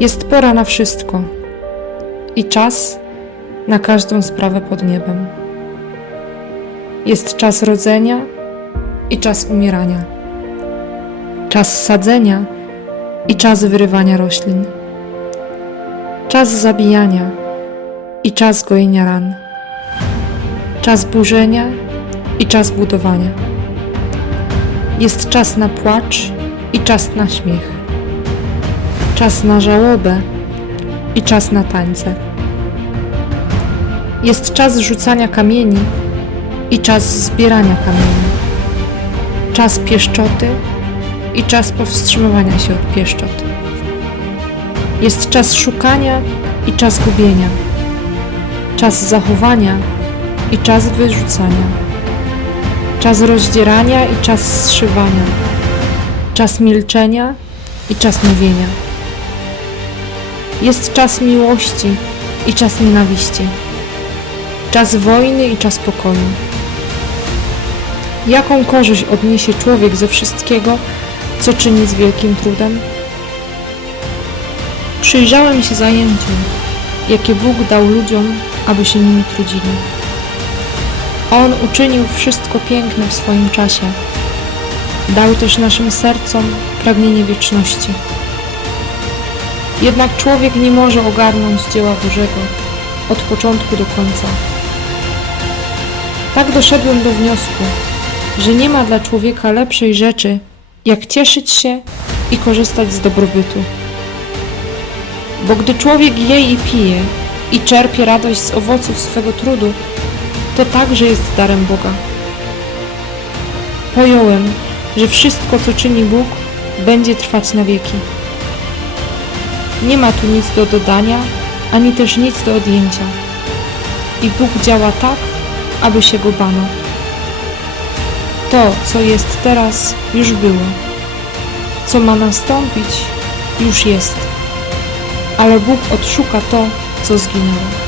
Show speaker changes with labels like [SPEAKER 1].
[SPEAKER 1] Jest pora na wszystko. I czas na każdą sprawę pod niebem. Jest czas rodzenia i czas umierania, czas sadzenia i czas wyrywania roślin, czas zabijania i czas gojenia ran, czas burzenia i czas budowania. Jest czas na płacz i czas na śmiech, czas na żałobę i czas na tańce. Jest czas rzucania kamieni i czas zbierania kamieni, czas pieszczoty i czas powstrzymywania się od pieszczot. Jest czas szukania i czas gubienia, czas zachowania i czas wyrzucania, czas rozdzierania i czas zszywania, czas milczenia i czas mówienia. Jest czas miłości i czas nienawiści, czas wojny i czas pokoju. Jaką korzyść odniesie człowiek ze wszystkiego, co czyni z wielkim trudem? Przyjrzałem się zajęciom, jakie Bóg dał ludziom, aby się nimi trudzili. On uczynił wszystko piękne w swoim czasie. Dał też naszym sercom pragnienie wieczności. Jednak człowiek nie może ogarnąć dzieła Bożego od początku do końca. Tak doszedłem do wniosku, że nie ma dla człowieka lepszej rzeczy, jak cieszyć się i korzystać z dobrobytu. Bo gdy człowiek je i pije i czerpie radość z owoców swego trudu, to także jest darem Boga. Pojąłem, że wszystko, co czyni Bóg, będzie trwać na wieki. Nie ma tu nic do dodania, ani też nic do odjęcia. I Bóg działa tak, aby się go bano. To, co jest teraz, już było. Co ma nastąpić, już jest. Ale Bóg odszuka to, co zginęło.